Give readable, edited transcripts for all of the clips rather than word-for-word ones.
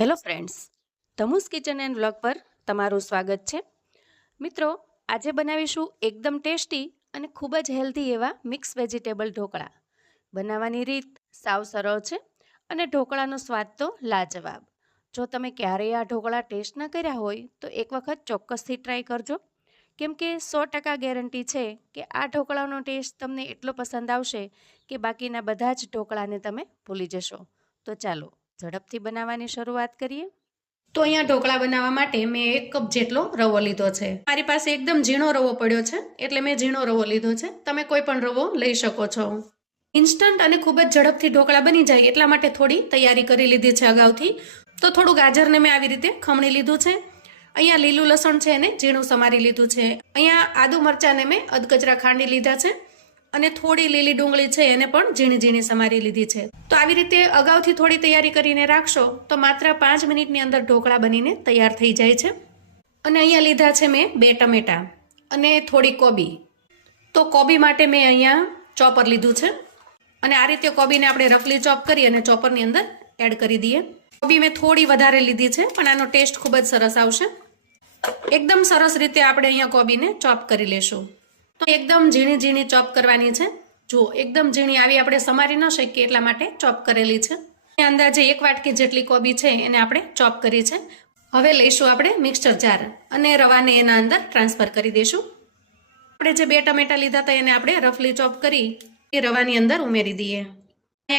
Hello friends, તમુસ kitchen and vlog પર તમારું સ્વાગત છે. મિત્રો, આજે બનાવીશું એકદમ ટેસ્ટી અને ખૂબ જ હેલ્ધી એવા મિક્સ વેજીટેબલ ઢોકળા. બનાવવાની રીત સાવ સરળ છે અને ઢોકળાનો સ્વાદ તો લાજવાબ. જો તમે ક્યારેય આ ઢોકળા ટેસ્ટ ન કર્યા હોય તો એક વખત ચોક્કસથી ટ્રાય કરજો, કેમ કે 100% ગેરંટી છે કે આ ઢોકળાનો ટેસ્ટ તમને એટલો પસંદ આવશે કે બાકીના બધા જ ઢોકળાને તમે ભૂલી જશો. તો ચાલો ઝડપથી બનાવવાની શરૂઆત કરીએ. તો અહીંયા ઢોકળા બનાવવા માટે મેં 1 કપ જેટલો રવો લીધો છે. મારી પાસે એકદમ ઝીણો રવો પડ્યો છે એટલે મેં ઝીણો રવો લીધો છે. તમે કોઈ પણ રવો લઈ શકો છો. ઇન્સ્ટન્ટ અને ખૂબ જ ઝડપથી ઢોકળા બની જાય એટલા માટે થોડી તૈયારી કરી લીધી છે અગાઉથી. તો થોડું ગાજરને મેં આવી રીતે ખમણી લીધું છે. અહીંયા લીલું લસણ છે એને ઝીણું સમારી લીધું છે. અહીંયા આદુ મરચાંને મેં અધકચરા ખાંડી લીધા છે અને થોડી લીલી ડુંગળી છે એને પણ ઝીણી ઝીણી સમારી લીધી છે. તો આવી રીતે અગાઉથી થોડી તૈયારી કરીને રાખશો તો માત્ર 5 મિનિટની અંદર ઢોકળા બનીને તૈયાર થઈ જાય છે. અને અહીંયા લીધા છે મેં 2 ટમેટા અને થોડી કોબી. તો કોબી માટે મેં અહીંયા ચોપર લીધું છે અને આ રીતે કોબીને આપણે રફલી ચોપ કરી અને ચોપરની અંદર એડ કરી દઈએ. કોબી મેં થોડી વધારે લીધી છે પણ આનો ટેસ્ટ ખૂબ જ સરસ આવશે. એકદમ સરસ રીતે આપણે અહીંયા કોબીને ચોપ કરી લેશું. તો એકદમ ઝીણી ઝીણી ચોપ કરવાની છે. જો એકદમ ઝીણી આવી આપણે સમારી ન શકીએ એટલા માટે ચોપ કરેલી છે. અંદાજે 1 વાટકી જેટલી કોબી છે એને આપણે ચોપ કરી છે. હવે લઈશું આપણે મિક્સર જાર અને રવાને એના અંદર ટ્રાન્સફર કરી દઈશું. આપણે જે 2 ટમેટા લીધા હતા એને આપણે રફલી ચોપ કરી એ રવાની અંદર ઉમેરી દઈએ.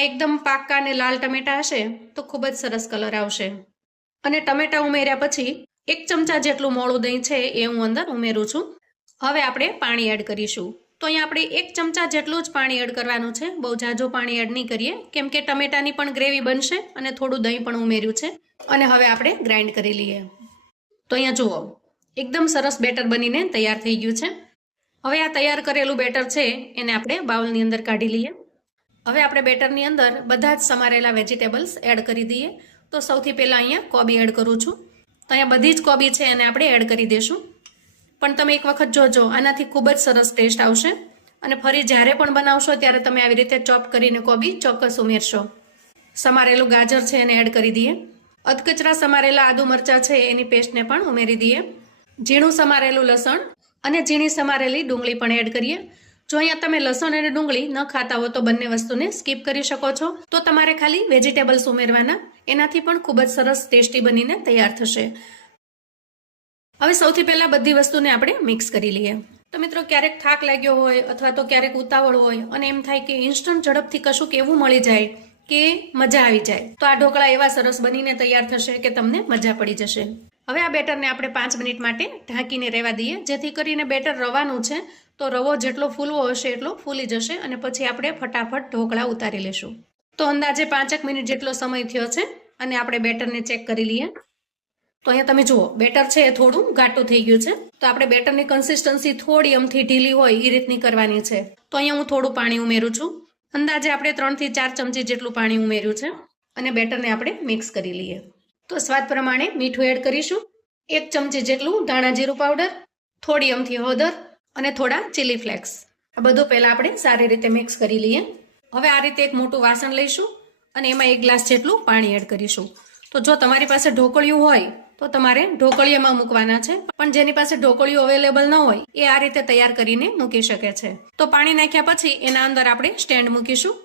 એકદમ પાકા અને લાલ ટમેટા હશે તો ખૂબ જ સરસ કલર આવશે. અને ટમેટા ઉમેર્યા પછી 1 ચમચા જેટલું મોળું દહીં છે એ હું અંદર ઉમેરું છું. હવે આપણે પાણી એડ કરીશું. તો અહીંયા આપણે 1 ચમચા જેટલું જ પાણી એડ કરવાનું છે. બહુ ઝાઝું પાણી એડ નહીં કરીએ કેમ કે ટમેટાની પણ ગ્રેવી બનશે અને થોડું દહીં પણ ઉમેર્યું છે. અને હવે આપણે ગ્રાઇન્ડ કરી લઈએ. તો અહીંયા જુઓ એકદમ સરસ બેટર બનીને તૈયાર થઈ ગયું છે. હવે આ તૈયાર કરેલું બેટર છે એને આપણે બાઉલની અંદર કાઢી લઈએ. હવે આપણે બેટરની અંદર બધા જ સમારેલા વેજીટેબલ્સ એડ કરી દઈએ. તો સૌથી પહેલાં અહીંયા કોબી એડ કરું છું. તો અહીંયા બધી જ કોબી છે એને આપણે એડ કરી દઈશું. પણ તમે એક વખત જોજો, આનાથી ખૂબ જ સરસ ટેસ્ટ આવશે. અને ફરી જ્યારે પણ બનાવશો ત્યારે તમે આવી રીતે ચોપ કરીને કોબી ચોક્કસ ઉમેરશો. સમારેલું ગાજર છે એને એડ કરી દઈએ. અધકચરા સમારેલા આદુ મરચાં છે એની પેસ્ટને પણ ઉમેરી દઈએ. ઝીણું સમારેલું લસણ અને ઝીણી સમારેલી ડુંગળી પણ એડ કરીએ. જો અહીંયા તમે લસણ અને ડુંગળી ન ખાતા હો તો બંને વસ્તુને સ્કીપ કરી શકો છો. તો તમારે ખાલી વેજીટેબલ્સ ઉમેરવાના, એનાથી પણ ખૂબ જ સરસ ટેસ્ટી બનીને તૈયાર થશે. હવે સૌથી પહેલા બધી વસ્તુને આપણે મિક્સ કરી લઈએ. તો મિત્રો, ક્યારેક થાક લાગ્યો હોય અથવા તો ક્યારેક ઉતાવળ હોય અને એમ થાય કે ઇન્સ્ટન્ટ ઝડપથી કશુંક એવું મળી જાય કે મજા આવી જાય, તો આ ઢોકળા એવા સરસ બનીને તૈયાર થશે કે તમને મજા પડી જશે. હવે આ બેટરને આપણે 5 મિનિટ માટે ઢાંકીને રહેવા દઈએ, જેથી કરીને બેટર રવાનું છે તો રવો જેટલો ફૂલવો હશે એટલો ફૂલી જશે અને પછી આપણે ફટાફટ ઢોકળા ઉતારી લેશું. તો અંદાજે 5 મિનિટ જેટલો સમય થયો છે અને આપણે બેટરને ચેક કરી લઈએ. તો અહીંયા તમે જુઓ બેટર છે એ થોડું ઘાટું થઈ ગયું છે. તો આપણે બેટરની કન્સિસ્ટન્સી થોડી અમથી ઢીલી હોય એ રીતની કરવાની છે. તો અહીંયા હું થોડું પાણી ઉમેરું છું. અંદાજે આપણે 3 થી 4 ચમચી જેટલું પાણી ઉમેર્યું છે અને બેટરને આપણે મિક્સ કરી લઈએ. તો સ્વાદ પ્રમાણે મીઠું એડ કરીશું. 1 ચમચી જેટલું ધાણા જીરું પાવડર, થોડી અમથી હળદર અને થોડા ચીલી ફ્લેક્સ. આ બધું પહેલાં આપણે સારી રીતે મિક્સ કરી લઈએ. હવે આ રીતે એક મોટું વાસણ લઈશું અને એમાં 1 ગ્લાસ જેટલું પાણી એડ કરીશું. તો જો તમારી પાસે ઢોકળિયું હોય તો તમારે ઢોકળિયામાં મૂકવાના છે, પણ જેની પાસે ઢોકળિયું અવેલેબલ ન હોય એ આ રીતે તૈયાર કરીને મૂકી શકે છે. તો પાણી નાખ્યા પછી એના અંદર આપણે સ્ટેન્ડ મૂકીશું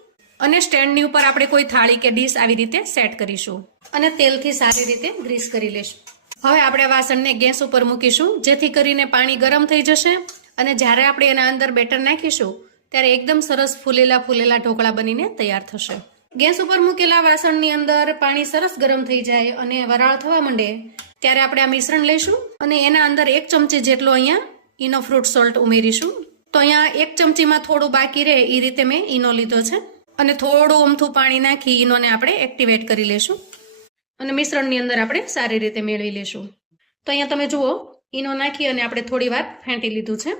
અને સ્ટેન્ડની ઉપર આપણે કોઈ થાળી કે ડીશ આવી રીતે સેટ કરીશું અને તેલથી સારી રીતે ગ્રીસ કરી લઈશું. હવે આપણે વાસણને ગેસ ઉપર મૂકીશું, જેથી કરીને પાણી ગરમ થઈ જશે અને જ્યારે આપણે એના અંદર બેટર નાખીશું ત્યારે એકદમ સરસ ફૂલેલા ઢોકળા બનીને તૈયાર થશે. ગેસ ઉપર મૂકેલા વાસણની અંદર પાણી સરસ ગરમ થઈ જાય અને વરાળ થવા માંડે ત્યારે આપણે આ મિશ્રણ લઈશું અને એના અંદર 1 ચમચી જેટલો અહીંયા ઈનો ફ્રૂટ સોલ્ટ ઉમેરીશું. તો અહીંયા 1 ચમચીમાં થોડું બાકી રહે એ રીતે મેં ઈનો લીધો છે અને થોડું અમથું પાણી નાખી ઈનોને આપણે એક્ટિવેટ કરી લેશું અને મિશ્રણની અંદર આપણે સારી રીતે મેળવી લેશું. તો અહીંયા તમે જુઓ ઈનો નાખી અને આપણે થોડી વાર ફેંટી લીધું છે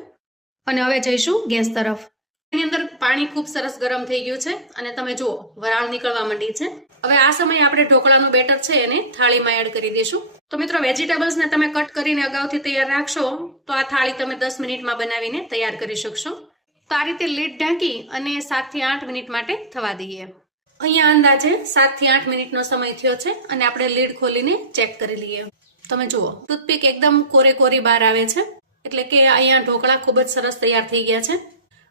અને હવે જઈશું ગેસ તરફ. એની અંદર પાણી ખૂબ સરસ ગરમ થઈ ગયું છે અને તમે જુઓ વરાળ નીકળવા માંડી છે. હવે આ સમયે આપણે ઢોકળાનું બેટર છે એને થાળીમાં એડ કરી દઈશું. તો મિત્રો, વેજીટેબલ્સને તમે કટ કરીને અગાઉથી તૈયાર રાખશો તો આ થાળી તમે 10 મિનિટમાં બનાવીને તૈયાર કરી શકશો. તો આ રીતે લીડ ઢાંકી અને 7 થી 8 મિનિટ માટે થવા દઈએ. અહીંયા અંદાજે 7 થી 8 મિનિટનો સમય થયો છે અને આપણે લીડ ખોલીને ચેક કરી લઈએ. તમે જુઓ ટૂથપીક એકદમ કોરી બહાર આવે છે, એટલે કે અહીંયા ઢોકળા ખૂબ જ સરસ તૈયાર થઈ ગયા છે.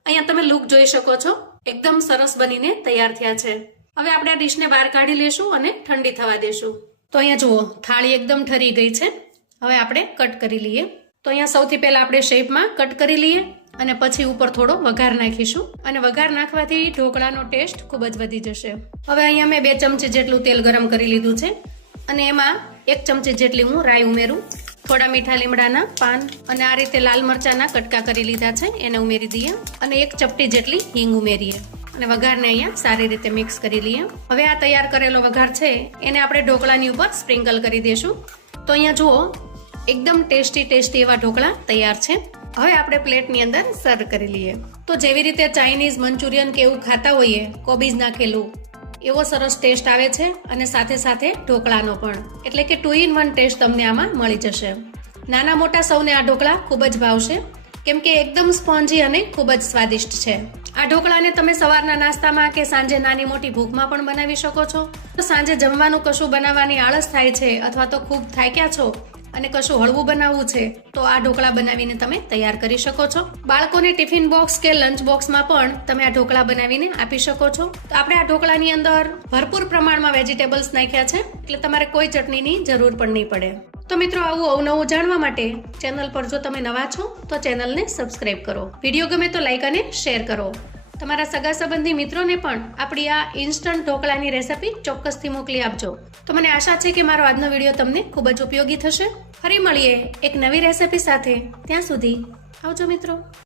અહીંયા તમે લુક જોઈ શકો છો, એકદમ સરસ બનીને તૈયાર થયા છે. હવે આપણે આ ડીશને બહાર કાઢી લેશું અને ઠંડી થવા દેશું. તો અહીંયા જુઓ થાળી એકદમ ઠરી ગઈ છે. હવે આપણે કટ કરી લઈએ. તો અહીંયા સૌથી પહેલા આપણે શેપમાં કટ કરી લઈએ અને પછી ઉપર થોડો વઘાર નાખીશું અને વઘાર નાખવાથી ઢોકળાનો ટેસ્ટ ખૂબ જ વધી જશે. હવે અહીંયા મેં 2 ચમચી જેટલું તેલ ગરમ કરી લીધું છે અને એમાં 1 ચમચી જેટલી હું રાઈ ઉમેરું, થોડા મીઠા લીમડાના પાન અને આ રીતે લાલ મરચાના કટકા કરી લીધા છે એને ઉમેરી દઈએ અને 1 ચપટી જેટલી હિંગ ઉમેરીએ અને વઘારને અહીંયા સારી રીતે મિક્સ કરી લઈએ. હવે આ તૈયાર કરેલો વઘાર છે એને આપણે ઢોકળાની ઉપર સ્પ્રિંકલ કરી દઈશું. તો અહીંયા જુઓ એકદમ ટેસ્ટી એવા ઢોકળા તૈયાર છે. હવે આપણે પ્લેટની અંદર સર્વ કરી લઈએ. તો જેવી રીતે ચાઇનીઝ મંચુરિયન કે એવું ખાતા હોઈએ કોબીજ નાખેલું, એવો સરસ ટેસ્ટ આવે છે અને સાથે સાથે ઢોકળાનો પણ, એટલે કે 2 in 1 ટેસ્ટ તમને આમાં મળી જશે. નાના મોટા સૌને આ ઢોકળા ખૂબ જ ભાવશે, કેમ કે એકદમ સ્પોન્જી અને ખૂબ જ સ્વાદિષ્ટ છે. આ ઢોકળાને તમે સવારના નાસ્તામાં કે સાંજે નાની મોટી ભૂખમાં પણ બનાવી શકો છો. તો સાંજે જમવાનું કશું બનાવવાની આળસ થાય છે અથવા તો ખૂબ થાક્યા છો અને કશું હળવું બનાવવું છે તો આ ઢોકળા બનાવીને તમે તૈયાર કરી શકો છો. બાળકોને ટિફિન બોક્સ કે લંચ બોક્સમાં પણ તમે આ ઢોકળા બનાવીને આપી શકો છો. તો આપણે આ ઢોકળાની અંદર ભરપૂર પ્રમાણમાં વેજીટેબલ્સ નાખ્યા છે, એટલે તમારે કોઈ ચટણીની જરૂર પણ નહીં પડે. તો મિત્રો આવું અવનવું જાણવા માટે ચેનલ પર જો તમે નવા છો તો ચેનલને સબસ્ક્રાઇબ કરો. વિડીયો ગમે તો લાઈક અને શેર કરો. તમારા સગા સંબંધી મિત્રોને પણ આપણી આ ઇન્સ્ટન્ટ ઢોકળાની રેસિપી ચોક્કસથી મોકલી આપજો. તો મને આશા છે કે મારો આજનો વિડીયો તમને ખૂબ જ ઉપયોગી થશે. ફરી મળીએ એક નવી રેસિપી સાથે. ત્યાં સુધી આવજો મિત્રો.